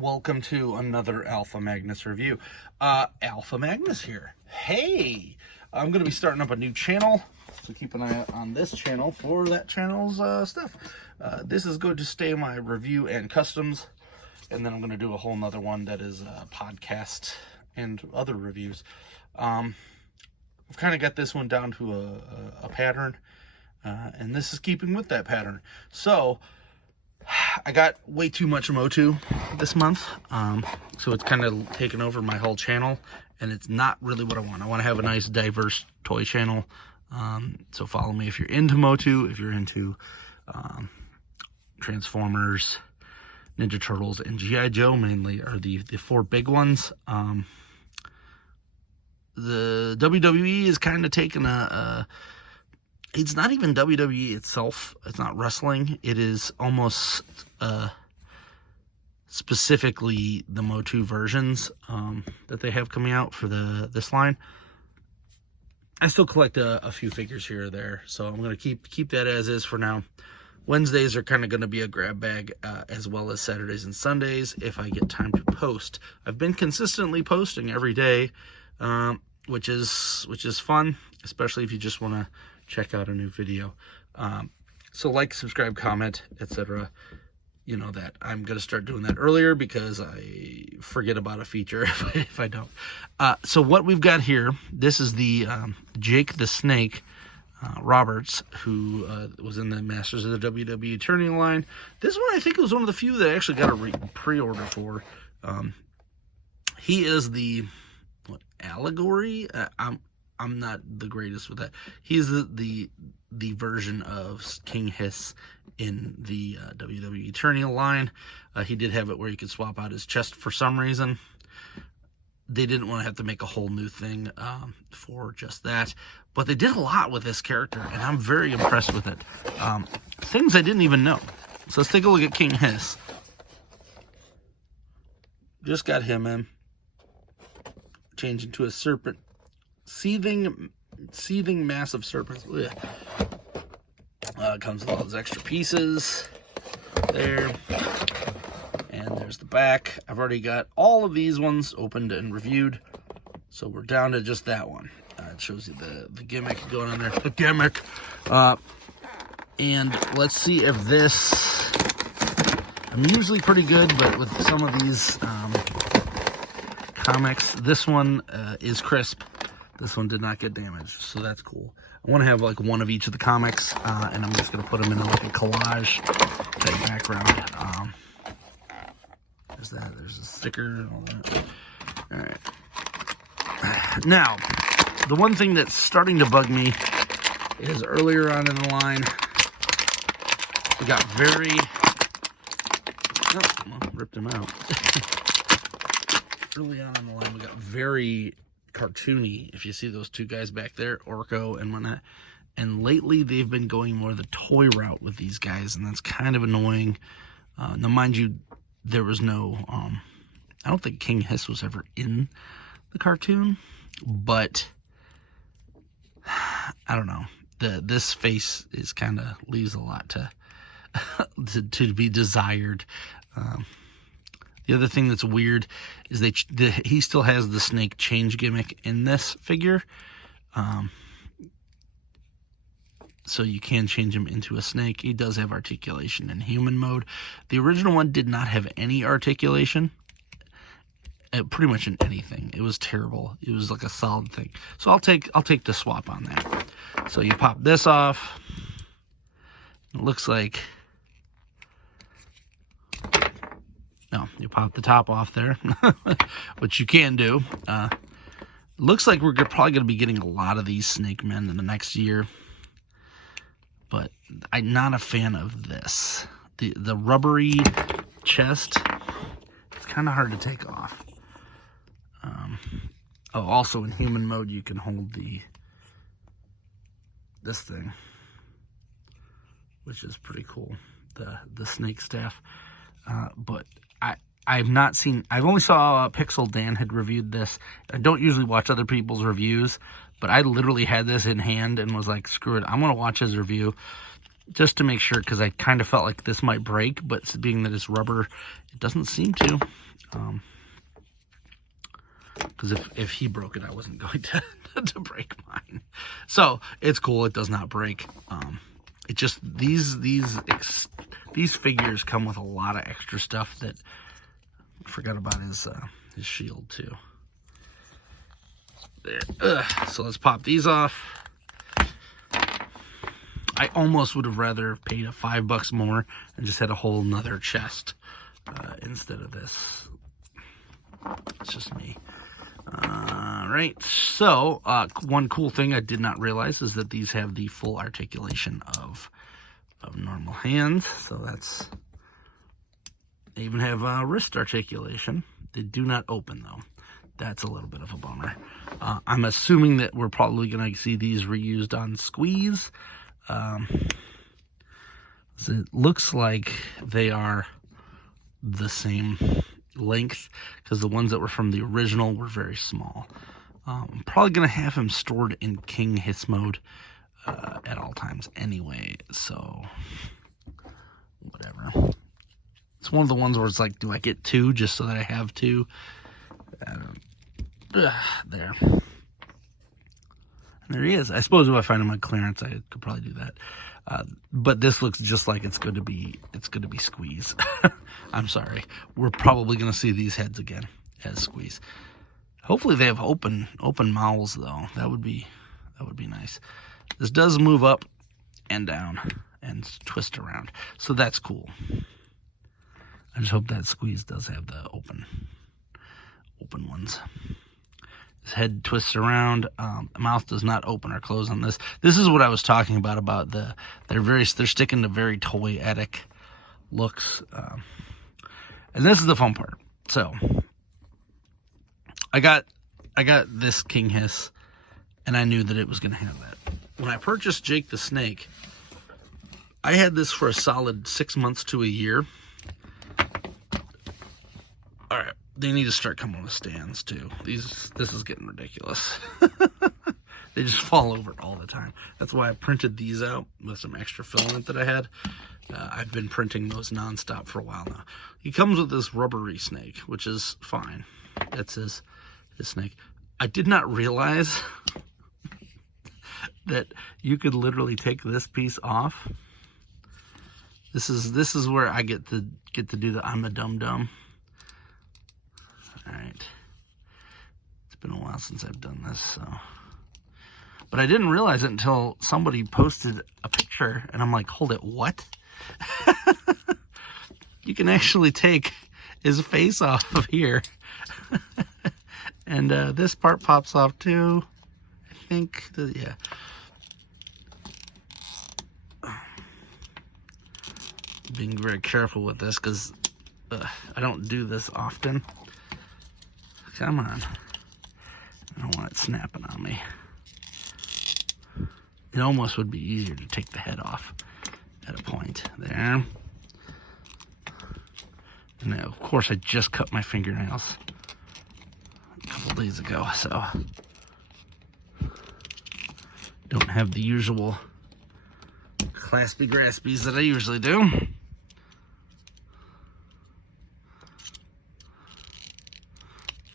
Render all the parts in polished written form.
Welcome to another Alpha Magnus review. Alpha Magnus here. Hey, I'm going to be starting up a new channel, so keep an eye out on this channel for that channel's stuff. This is going to stay my review and customs, and then I'm going to do a whole nother one that is podcast and other reviews. I've kind of got this one down to a pattern, and this is keeping with that pattern. So I got way too much Motu this month, so it's kind of taken over my whole channel, and it's not really what I want. I want to have a nice, diverse toy channel, so follow me if you're into Motu, if you're into Transformers, Ninja Turtles, and G.I. Joe mainly are the four big ones. The WWE is kind of taking it's not even WWE itself. It's not wrestling. It is almost specifically the Motu versions that they have coming out for this line. I still collect a few figures here or there, so I'm going to keep that as is for now. Wednesdays are kind of going to be a grab bag, as well as Saturdays and Sundays if I get time to post. I've been consistently posting every day, which is fun, especially if you just want to check out a new video. So like, subscribe, comment, etc. You know that I'm going to start doing that earlier because I forget about a feature if I don't. So what we've got here, this is the Jake the Snake Roberts, who was in the Masters of the WWETERNIA line. This one, I think, was one of the few that I actually got a pre-order for. He is the allegory. I'm not the greatest with that. He's the version of King Hiss in the WWETERNIA line. He did have it where you could swap out his chest for some reason. They didn't want to have to make a whole new thing for just that. But they did a lot with this character, and I'm very impressed with it. Things I didn't even know. So let's take a look at King Hiss. Just got him in. Changed into a serpent. Seething massive serpents. Comes with all those extra pieces there, and there's the back. I've already got all of these ones opened and reviewed, so we're down to just that one. It shows you the gimmick going on there. The gimmick. And let's see if this. I'm usually pretty good, but with some of these comics, this one is crisp. This one did not get damaged, so that's cool. I want to have like one of each of the comics, and I'm just going to put them in like a collage type background. There's that. There's a sticker and all that. All right. Now, the one thing that's starting to bug me is earlier on in the line, we got very... Oh, well, ripped him out. Early on in the line, we got very cartoony. If you see those two guys back there, Orko and whatnot. And lately they've been going more the toy route with these guys, and that's kind of annoying. Now mind you, there was no I don't think King Hiss was ever in the cartoon, but I don't know, this face is kind of leaves a lot to be desired. The other thing that's weird is he still has the snake change gimmick in this figure. So you can change him into a snake. He does have articulation in human mode. The original one did not have any articulation. Pretty much in anything. It was terrible. It was like a solid thing. So I'll take the swap on that. So you pop this off. It looks like... No, you pop the top off there, which you can do. Looks like we're probably going to be getting a lot of these Snake Men in the next year, but I'm not a fan of this. The rubbery chest, it's kind of hard to take off. Also in human mode, you can hold this thing, which is pretty cool. The snake staff, but I've not seen... I've only saw Pixel Dan had reviewed this. I don't usually watch other people's reviews, but I literally had this in hand and was like, screw it, I'm going to watch his review. just to make sure, because I kind of felt like this might break, but being that it's rubber, it doesn't seem to. Because if he broke it, I wasn't going to to break mine. So it's cool. It does not break. It just these figures come with a lot of extra stuff that I forgot about his shield too. There. So let's pop these off. I almost would have rather paid $5 more and just had a whole nother chest instead of this. It's just me. Alright, so one cool thing I did not realize is that these have the full articulation of normal hands. So that's, they even have wrist articulation. They do not open though. That's a little bit of a bummer. I'm assuming that we're probably going to see these reused on Squeeze. So it looks like they are the same length, because the ones that were from the original were very small. I'm probably going to have him stored in King HISS mode at all times anyway, so whatever. It's one of the ones where it's like, do I get two just so that I have two? There. And there he is. I suppose if I find him on clearance, I could probably do that. But this looks just like it's going to be Squeeze. I'm sorry. We're probably going to see these heads again as Squeeze. Hopefully they have open mouths though. That would be nice. This does move up and down and twist around, so that's cool. I just hope that Squeeze does have the open ones. His head twists around. The mouth does not open or close on this. This is what I was talking about they're sticking to very toyetic looks. And this is the fun part. So I got this King HISS, and I knew that it was going to have that. When I purchased Jake the Snake, I had this for a solid 6 months to a year. All right. They need to start coming with stands too. This is getting ridiculous. They just fall over all the time. That's why I printed these out with some extra filament that I had. I've been printing those nonstop for a while now. He comes with this rubbery snake, which is fine. That's his snake. I did not realize that you could literally take this piece off. This is where I get to do the I'm a dum-dum. Alright. It's been a while since I've done this, so. But I didn't realize it until somebody posted a picture, and I'm like, hold it, what? You can actually take his face off of here. And this part pops off too. I think, yeah. Being very careful with this, because I don't do this often. Come on. I don't want it snapping on me. It almost would be easier to take the head off at a point there. And now, of course, I just cut my fingernails a couple days ago, so don't have the usual claspy graspies that I usually do.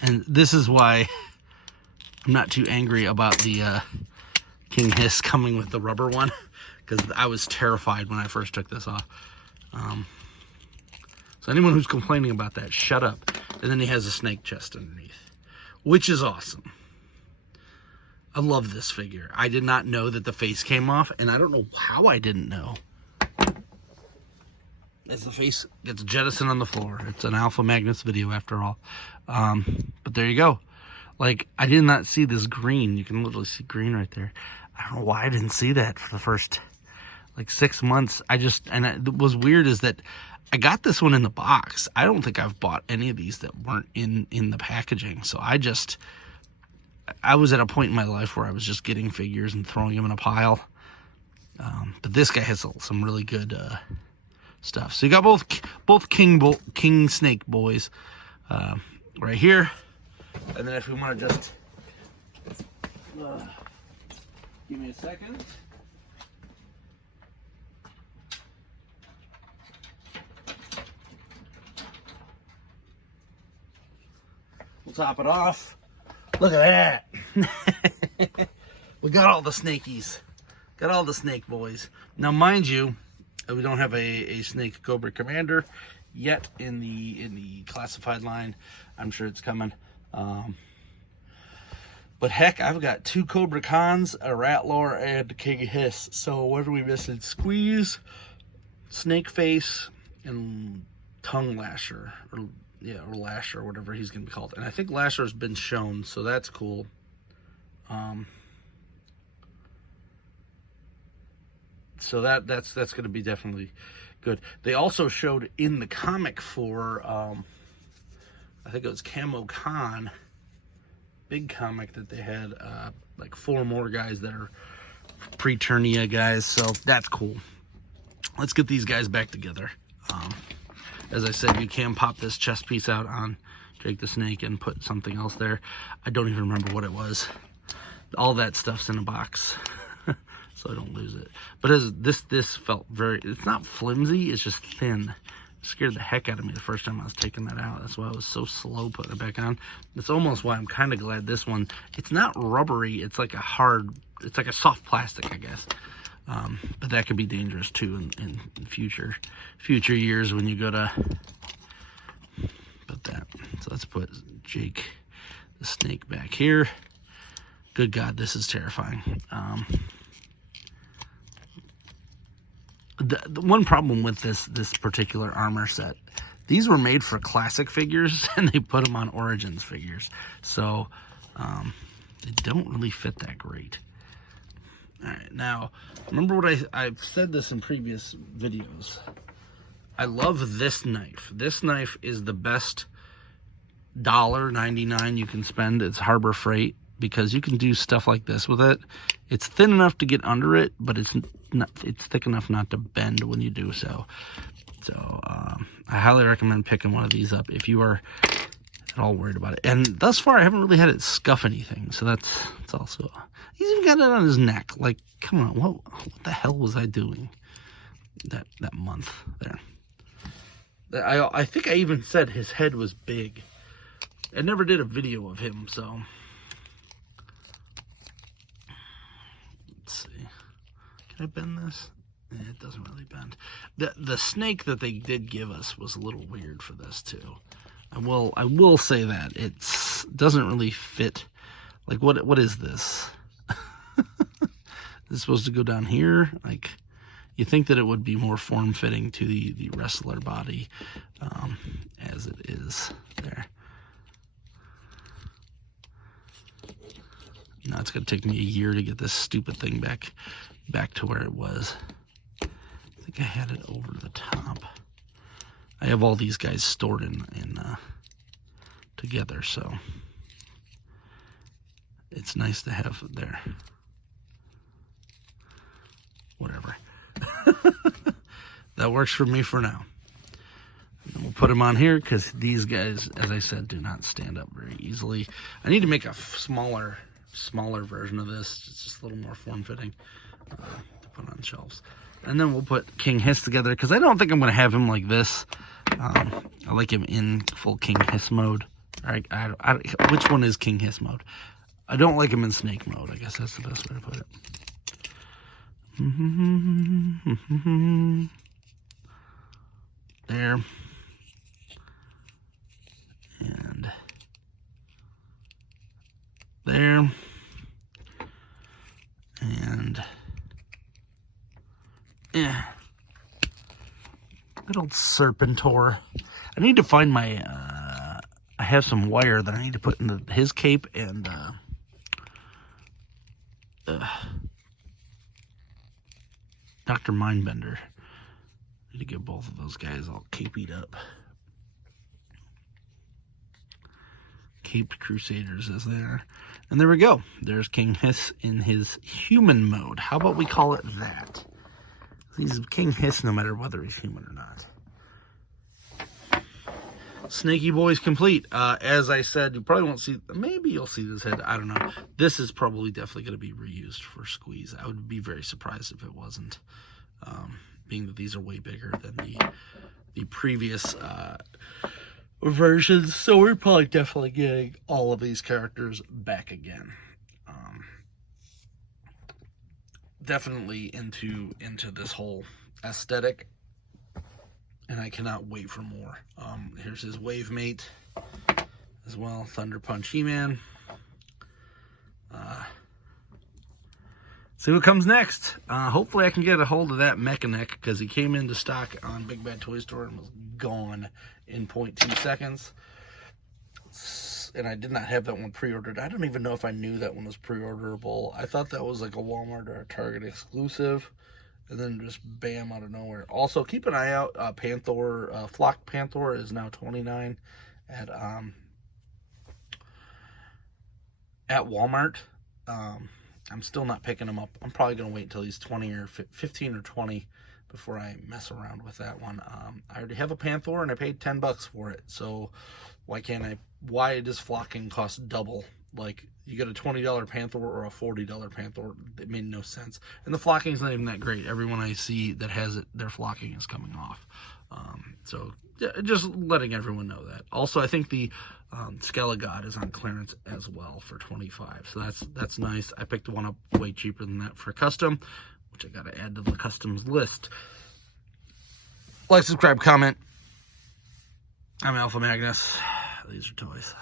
And this is why I'm not too angry about the King HISS coming with the rubber one, because I was terrified when I first took this off. So anyone who's complaining about that, shut up. And then he has a snake chest underneath, which is awesome. I love this figure. I did not know that the face came off, and I don't know how I didn't know. As the face gets jettisoned on the floor. It's an Alpha Magnus video after all. But there you go. Like, I did not see this green. You can literally see green right there. I don't know why I didn't see that for the first, like, 6 months. What was weird is that I got this one in the box. I don't think I've bought any of these that weren't in the packaging. So I was at a point in my life where I was just getting figures and throwing them in a pile. But this guy has some really good stuff. So you got both King Snake boys right here. And then if we want to just give me a second. We'll top it off. Look at that. We got all the snakies. Got all the snake boys. Now, mind you, we don't have a snake Cobra Commander yet in the classified line. I'm sure it's coming. But heck, I've got 2 Cobra Khans, a Rattler, and a King Hiss. So what are we missing? Squeeze, Snake Face, and Tongue Lasher, or Lasher, whatever he's gonna be called. And I think Lasher's been shown, so that's cool. So that's gonna be definitely good. They also showed in the comic for I think it was Camo Khan, big comic, that they had like 4 more guys that are pre-Eternia guys, so that's cool. Let's get these guys back together. As I said, you can pop this chest piece out on Jake the Snake and put something else there. I don't even remember what it was. All that stuff's in a box, so I don't lose it. But this felt very, it's not flimsy, it's just thin. It scared the heck out of me the first time I was taking that out. That's why I was so slow putting it back on. That's almost why I'm kind of glad this one, it's not rubbery, it's like a hard, it's like a soft plastic, I guess. But that could be dangerous too in future years when you go to put that. So let's put Jake the Snake back here. Good God, this is terrifying. The one problem with this particular armor set, these were made for classic figures and they put them on Origins figures, so they don't really fit that great. All right, now remember what I've said this in previous videos. I love this knife. This knife is the best $1.99 you can spend. It's Harbor Freight, because you can do stuff like this with it. It's thin enough to get under it, but it's thick enough not to bend when you do so. So I highly recommend picking one of these up if you are at all worried about it. And thus far, I haven't really had it scuff anything, so that's also. He's even got it on his neck. Like, come on, what the hell was I doing that month there? I think I even said his head was big. I never did a video of him, so. Let's see. Can I bend this? It doesn't really bend. The snake that they did give us was a little weird for this too. I will say that it doesn't really fit. Like, what is this? Is it supposed to go down here? Like, you think that it would be more form-fitting to the wrestler body, as it is there. Now it's going to take me a year to get this stupid thing back to where it was. I think I had it over the top. I have all these guys stored in together, so it's nice to have it there. Whatever. That works for me for now. And we'll put them on here because these guys, as I said, do not stand up very easily. I need to make a smaller version of this. It's just a little more form-fitting to put on shelves. And then we'll put King Hiss together because I don't think I'm going to have him like this. I like him in full King Hiss mode. Which one is King Hiss mode? I don't like him in Snake mode. I guess that's the best way to put it. There. And there. And yeah. Good old Serpentor. I need to find my I have some wire that I need to put in his cape and Dr. Mindbender. I need to get both of those guys all capied up. Caped Crusaders is there. And there we go. There's King Hiss in his human mode. How about we call it that? He's King Hiss no matter whether he's human or not. Snaky Boy's complete. As I said, you probably won't see, maybe you'll see this head, I don't know. This is probably definitely going to be reused for Squeeze. I would be very surprised if it wasn't, being that these are way bigger than the previous versions, so we're probably definitely getting all of these characters back again. Definitely into this whole aesthetic, and I cannot wait for more. Here's his wave mate as well, Thunder Punch He-Man. See what comes next. Hopefully I can get a hold of that Mechaneck, because he came into stock on Big Bad Toy Store and was gone in 0.2 seconds. And I did not have that one pre-ordered. I don't even know if I knew that one was pre-orderable. I thought that was like a Walmart or a Target exclusive. And then just bam, out of nowhere. Also, keep an eye out. Panther, Flock Panther is now $29 at Walmart. I'm still not picking them up. I'm probably going to wait until he's 20 or 15 or 20 before I mess around with that one. I already have a Panther and I paid $10 for it. So why does flocking cost double? Like, you get a $20 Panther or a $40 Panther. It made no sense. And the flocking's not even that great. Everyone I see that has it, their flocking is coming off. So yeah, just letting everyone know that. Also, I think the Skelegod is on clearance as well for $25. So that's nice. I picked one up way cheaper than that for custom, which I got to add to the customs list. Like, subscribe, comment. I'm Alpha Magnus. These are toys.